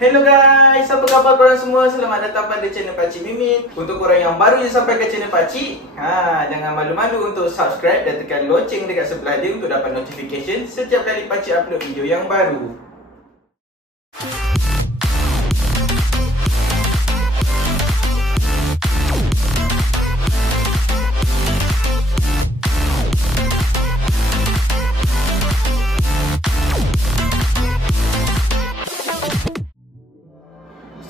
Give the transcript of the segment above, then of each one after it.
Hello guys, apa khabar korang semua? Selamat datang pada channel Pakcik Mimin. Untuk korang yang baru je sampai ke channel Pakcik, jangan malu-malu untuk subscribe dan tekan loceng dekat sebelah dia untuk dapat notification setiap kali Pakcik upload video yang baru.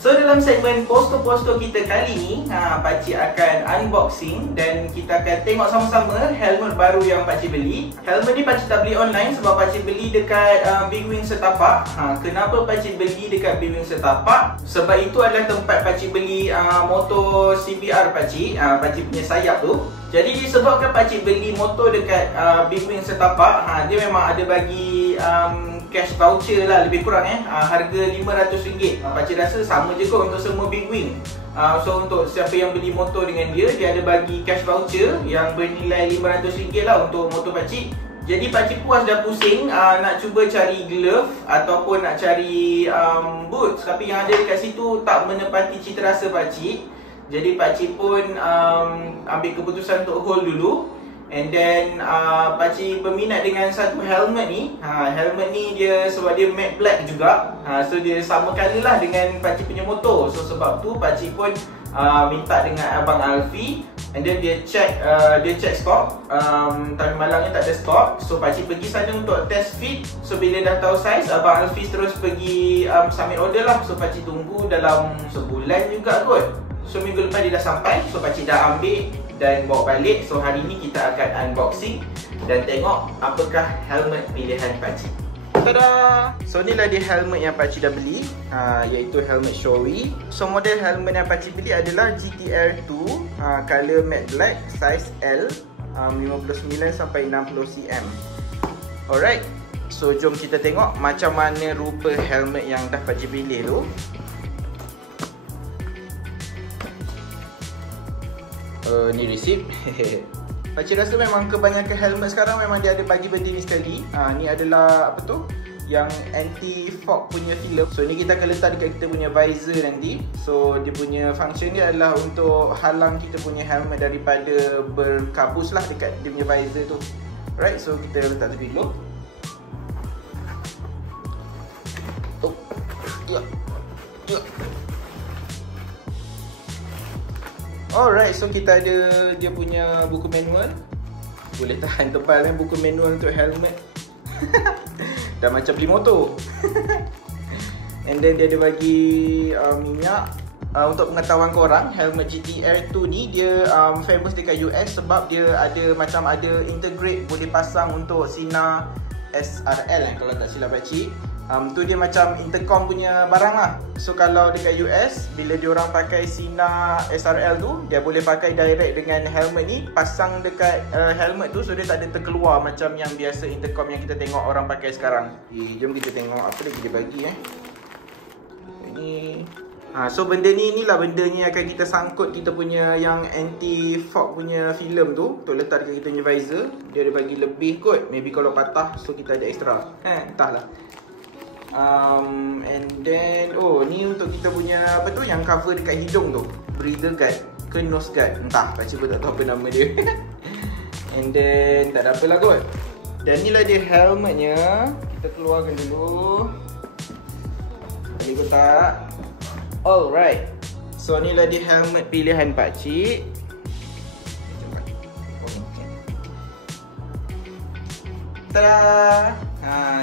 So dalam segmen poster-poster kita kali ni, Pakcik akan unboxing dan kita akan tengok sama-sama helmet baru yang Pakcik beli. Helmet ni Pakcik tak beli online sebab Pakcik beli dekat Big Wing Setapak. Kenapa Pakcik beli dekat Big Wing Setapak? Sebab itu adalah tempat Pakcik beli motor CBR Pakcik, Pakcik punya sayap tu. Jadi disebabkan Pakcik beli motor dekat Big Wing Setapak, dia memang ada bagi cash voucher lah lebih kurang harga RM500. Pakcik rasa sama je kot untuk semua Big Wing. So untuk siapa yang beli motor dengan dia ada bagi cash voucher yang bernilai RM500 lah untuk motor Pakcik. Jadi Pakcik puas dah pusing nak cuba cari glove ataupun nak cari boots, tapi yang ada dekat situ tak menepati cita rasa Pakcik. Jadi Pakcik pun ambil keputusan untuk hold dulu. And then Pakcik berminat dengan satu helmet ni. Helmet ni dia sebab dia matte black juga, so dia sama colour lah dengan Pakcik punya motor. So sebab tu Pakcik pun minta dengan Abang Alfi. And then dia check stok. Tapi malangnya tak ada stok. So Pakcik pergi sana untuk test fit. So bila dah tahu size, Abang Alfi terus pergi submit order lah. So Pakcik tunggu dalam sebulan juga kot. So minggu lepas dia dah sampai. So Pakcik dah ambil dan bawa balik. So hari ni kita akan unboxing dan tengok apakah helmet pilihan Pakcik. Tada! So ni lah dia helmet yang Pakcik dah beli, iaitu helmet Shoei. So model helmet yang Pakcik beli adalah GTR 2, color matte black, size L, 59 sampai 60 cm. Alright, so jom kita tengok macam mana rupa helmet yang dah Pakcik pilih tu. Ni resip. Pakcik rasa memang kebanyakan helmet sekarang memang dia ada bagi benda ni sekali. Ni adalah apa tu, yang anti fog punya film. So ni kita akan letak dekat kita punya visor nanti. So dia punya function dia adalah untuk halang kita punya helmet daripada berkabus lah dekat dia punya visor tu. Right, so kita letak tepi dulu. Oh, ya. Alright, so kita ada dia punya buku manual. Boleh tahan tebal kan buku manual untuk helmet. Dah macam beli motor. And then dia ada bagi minyak. Untuk pengetahuan korang, helmet GTR 2 ni dia famous dekat US sebab dia ada macam ada integrate, boleh pasang untuk sinar SRL kalau tak silap Pakcik. Tu dia macam intercom punya barang lah. So kalau dekat US, bila diorang pakai sinar SRL tu, dia boleh pakai direct dengan helmet ni, pasang dekat helmet tu. So dia tak ada terkeluar macam yang biasa intercom yang kita tengok orang pakai sekarang. Jom kita tengok apa lagi dia bagi Ini so benda ni, inilah benda ni akan kita sangkut kita punya yang anti fog punya film tu untuk letak dekat kita punya visor. Dia ada bagi lebih kot, maybe kalau patah so kita ada extra, entahlah. And then ni untuk kita punya apa tu yang cover dekat hidung tu, breather guard ke nose guard, entah Pakcik pun tak tahu apa nama dia. And then tak ada apalah kot. Dan inilah dia helmetnya. Kita keluarkan dulu. Balik kotak. Alright, so inilah dia helmet pilihan Pakcik. Tada!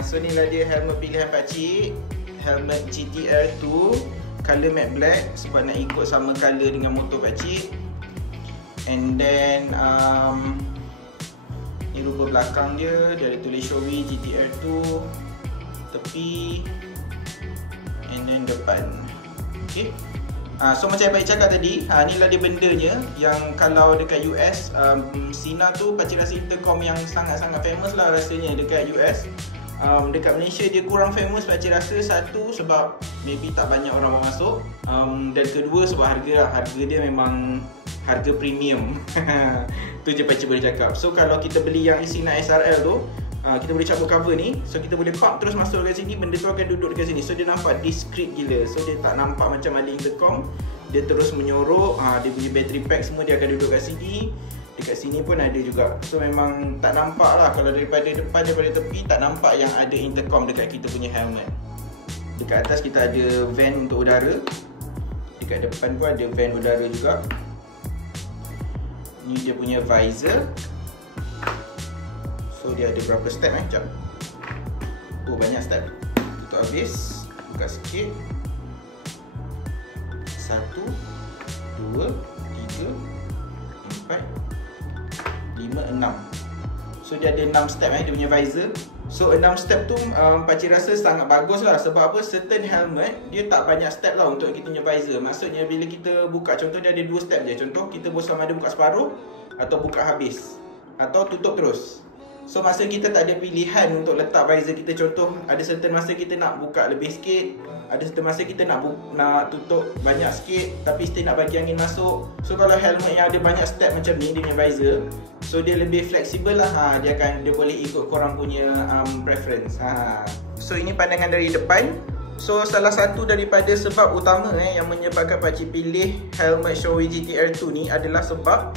So inilah dia helmet pilihan Pakcik. Helmet GTR 2, color matte black sebab nak ikut sama color dengan motor Pakcik. And then ni rupa belakang dia. Dia ada tulis Shoei GTR 2, tepi, and then depan. Okay. So macam yang Pakcik cakap tadi, inilah dia bendanya yang kalau dekat US, sinar tu Pakcik rasa intercom yang sangat-sangat famous lah rasanya dekat US. Dekat Malaysia dia kurang famous Pakcik rasa. Satu sebab maybe tak banyak orang mau masuk, dan kedua sebab harga dia memang harga premium. Tu je Pakcik boleh cakap. So kalau kita beli yang sinar SRL tu, kita boleh cabut cover ni. So kita boleh pump terus masuk dekat sini, benda tu akan duduk dekat sini. So dia nampak discreet gila. So dia tak nampak macam ada intercom. Dia terus menyorok. Dia punya battery pack semua dia akan duduk kat sini. Dekat sini pun ada juga. So memang tak nampak lah. Kalau daripada depan, daripada tepi, tak nampak yang ada intercom dekat kita punya helmet. Dekat atas kita ada vent untuk udara. Dekat depan pun ada vent udara juga. Ni dia punya visor. So dia ada berapa step Sekejap. Banyak step. Tutup habis. Buka sikit. 1, 2, 3, 4, 5, 6. So dia ada 6 step dia punya visor. So 6 step tu pakcik rasa sangat bagus lah. Sebab apa? Certain helmet dia tak banyak step lah untuk kita punya visor. Maksudnya bila kita buka, contoh dia ada 2 step je. Contoh kita boleh sama ada buka separuh atau buka habis, atau tutup terus. So masa kita tak ada pilihan untuk letak visor kita. Contoh ada certain masa kita nak buka lebih sikit, ada certain masa kita nak tutup banyak sikit, tapi still nak bagi angin masuk. So kalau helmet yang ada banyak step macam ni, dia punya visor, so dia lebih fleksibel lah. Dia boleh ikut korang punya preference. So ini pandangan dari depan. So salah satu daripada sebab utama yang menyebabkan pakcik pilih helmet Shoei GTR 2 ni adalah sebab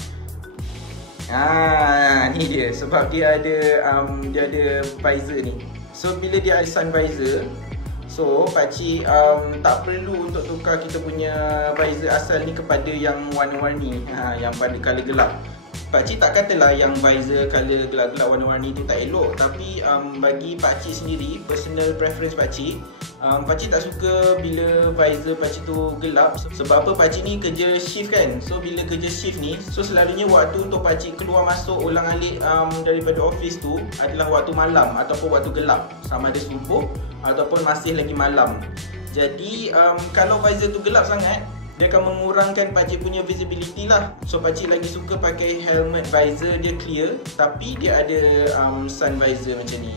ni dia, sebab dia ada visor ni. So bila dia ada sun visor, so pakcik tak perlu untuk tukar kita punya visor asal ni kepada yang warna-warni, yang pada colour gelap. Pakcik tak katalah yang visor colour gelap-gelap warna-warni tu tak elok, tapi bagi pakcik sendiri, personal preference pakcik, pakcik tak suka bila visor pakcik tu gelap. Sebab apa? Pakcik ni kerja shift kan. So bila kerja shift ni, so selalunya waktu untuk pakcik keluar masuk ulang-alik daripada office tu adalah waktu malam ataupun waktu gelap, sama ada subuh ataupun masih lagi malam. Jadi kalau visor tu gelap sangat, dia akan mengurangkan pakcik punya visibility lah. So pakcik lagi suka pakai helmet visor dia clear, tapi dia ada sun visor macam ni.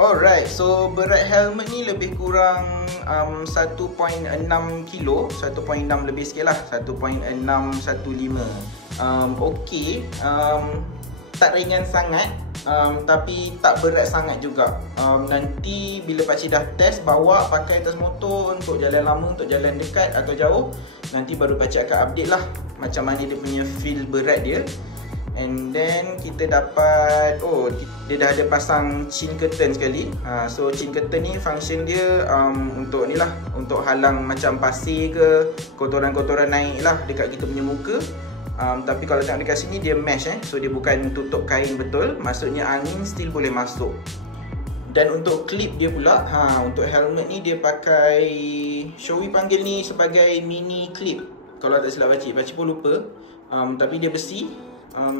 Alright, so berat helmet ni lebih kurang 1.6 kilo, 1.6 lebih sikit lah, 1.615. Okay, tak ringan sangat, tapi tak berat sangat juga. Nanti bila pakcik dah test bawa pakai atas motor untuk jalan lama, untuk jalan dekat atau jauh, nanti baru pakcik akan update lah macam mana dia punya feel berat dia. And then kita dapat, dia dah ada pasang chin curtain sekali. So chin curtain ni function dia untuk ni lah, untuk halang macam pasir ke, kotoran-kotoran naik lah dekat kita punya muka. Tapi kalau tengok dekat sini dia mesh so dia bukan tutup kain betul, maksudnya angin still boleh masuk. Dan untuk clip dia pula, untuk helmet ni dia pakai, Shoei panggil ni sebagai mini clip kalau tak silap pakcik pun lupa. Tapi dia besi.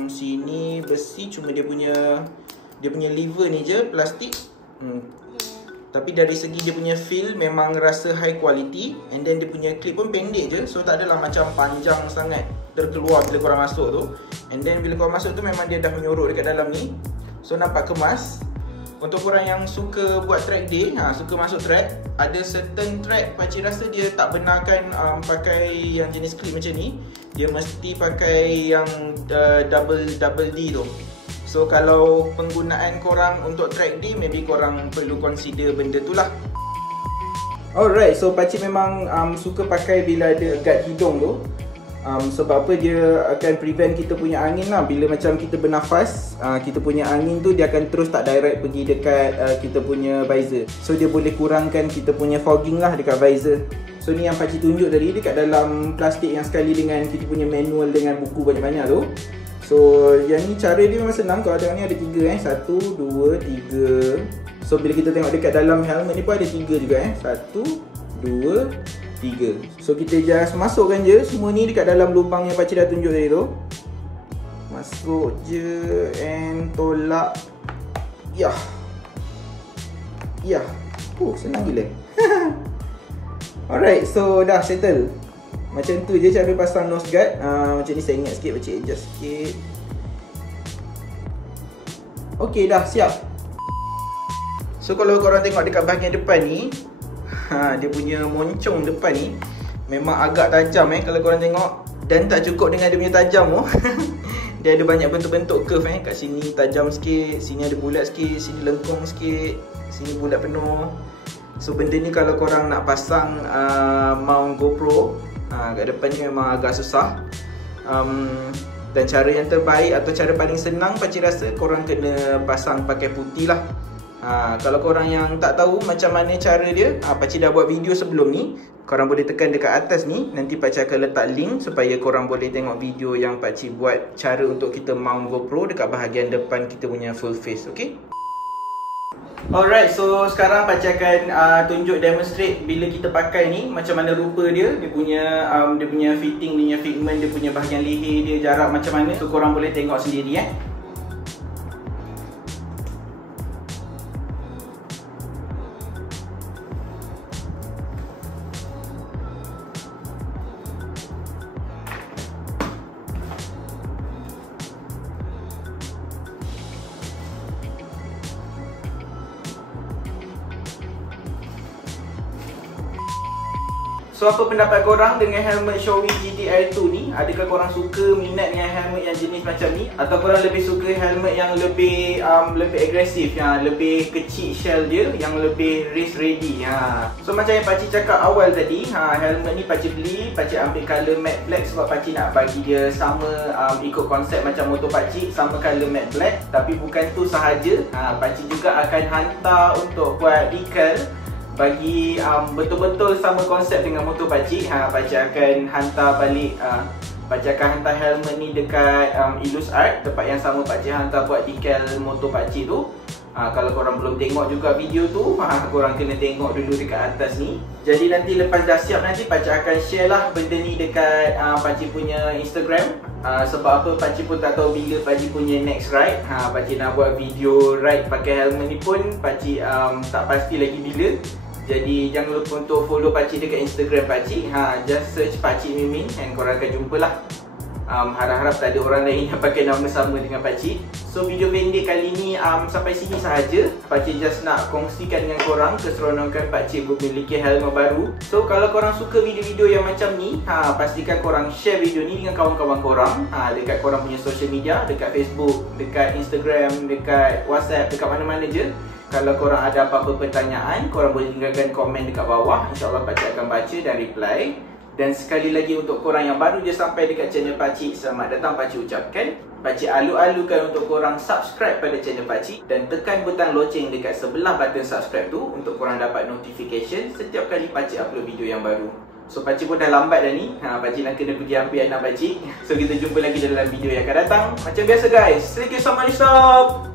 Sini besi, cuma dia punya lever ni je plastik. Tapi dari segi dia punya feel memang rasa high quality. And then dia punya clip pun pendek je, so tak adalah macam panjang sangat terkeluar bila korang masuk tu. And then bila korang masuk tu memang dia dah menyorok dekat dalam ni, so nampak kemas. Untuk korang yang suka buat track day, suka masuk track, ada certain track pakcik rasa dia tak benarkan pakai yang jenis clip macam ni. Dia mesti pakai yang double D tu. So kalau penggunaan korang untuk track day, maybe korang perlu consider benda tu lah. Alright, so pakcik memang suka pakai bila ada guard hidung tu. Sebab apa? Dia akan prevent kita punya angin lah. Bila macam kita bernafas, kita punya angin tu dia akan terus tak direct pergi dekat kita punya visor. So dia boleh kurangkan kita punya fogging lah dekat visor. So ni yang pakcik tunjuk tadi dekat dalam plastik yang sekali dengan kita punya manual dengan buku banyak-banyak tu. So yang ni cara dia memang senang. Kalau tengok ni ada 3 1, 2, 3. So bila kita tengok dekat dalam helmet ni pun ada 3 juga 1, 2, 3. So kita just masukkan je semua ni dekat dalam lubang yang pakcik dah tunjuk tadi tu. Masuk je and tolak. Yah. Senang gila. Alright, so dah settle. Macam tu je cara pasang nose guard. Macam ni saya ingat sikit, pakcik adjust sikit. Okay, dah siap. So kalau korang tengok dekat bahagian depan ni, dia punya moncong depan ni memang agak tajam kalau korang tengok. Dan tak cukup dengan dia punya tajam tu. dia ada banyak bentuk-bentuk curve kat sini tajam sikit, sini ada bulat sikit, sini lengkung sikit, sini bulat penuh. So benda ni kalau korang nak pasang mount GoPro kat depan ni memang agak susah. Dan cara yang terbaik atau cara paling senang pakcik rasa korang kena pasang pakai putih lah. Kalau korang yang tak tahu macam mana cara dia, pakcik dah buat video sebelum ni. Korang boleh tekan dekat atas ni, nanti pakcik akan letak link supaya korang boleh tengok video yang pakcik buat cara untuk kita mount GoPro dekat bahagian depan kita punya full face, okay? Alright, so sekarang pakcik akan tunjuk demonstrate bila kita pakai ni macam mana rupa dia, dia punya fitting, dia punya fitment, dia punya bahagian leher dia, jarak macam mana. So korang boleh tengok sendiri So apa pendapat korang dengan helmet Shoei GTR 2 ni? Adakah korang suka minat dengan helmet yang jenis macam ni? Atau korang lebih suka helmet yang lebih agresif, yang lebih kecil shell dia, yang lebih race ready? So macam yang pakcik cakap awal tadi, helmet ni pakcik beli, pakcik ambil colour matte black sebab pakcik nak bagi dia sama, ikut konsep macam motor pakcik, sama colour matte black. Tapi bukan tu sahaja, pakcik juga akan hantar untuk buat decal bagi betul-betul sama konsep dengan motor pakcik. Pakcik akan hantar balik, pakcik akan hantar helmet ni dekat Illus Art, tempat yang sama pakcik hantar buat decal motor pakcik tu. Kalau korang belum tengok juga video tu, korang kena tengok dulu dekat atas ni. Jadi nanti lepas dah siap nanti pakcik akan share lah benda ni dekat pakcik punya Instagram. Sebab apa pakcik pun tak tahu bila pakcik punya next ride. Pakcik nak buat video ride pakai helmet ni pun pakcik tak pasti lagi bila. Jadi jangan lupa untuk follow pakcik dekat Instagram pakcik. Just search Pakcik Mimin and korang akan jumpa lah. Harap-harap tak ada orang lain yang pakai nama sama dengan pakcik. So video pendek kali ni sampai sini sahaja. Pakcik just nak kongsikan dengan korang keseronokan pakcik memiliki helmet baru. So kalau korang suka video-video yang macam ni, pastikan korang share video ni dengan kawan-kawan korang, dekat korang punya social media, dekat Facebook, dekat Instagram, dekat WhatsApp, dekat mana-mana je. Kalau korang ada apa-apa pertanyaan, korang boleh tinggalkan komen dekat bawah. InsyaAllah pakcik akan baca dan reply. Dan sekali lagi untuk korang yang baru je sampai dekat channel pakcik, selamat datang pakcik ucapkan. Pakcik alu-alukan untuk korang subscribe pada channel pakcik dan tekan butang loceng dekat sebelah button subscribe tu untuk korang dapat notification setiap kali pakcik upload video yang baru. So pakcik pun dah lambat dah ni, pakcik nak kena pergi ambil anak pakcik. So kita jumpa lagi dalam video yang akan datang. Macam biasa guys, thank you so much, stop.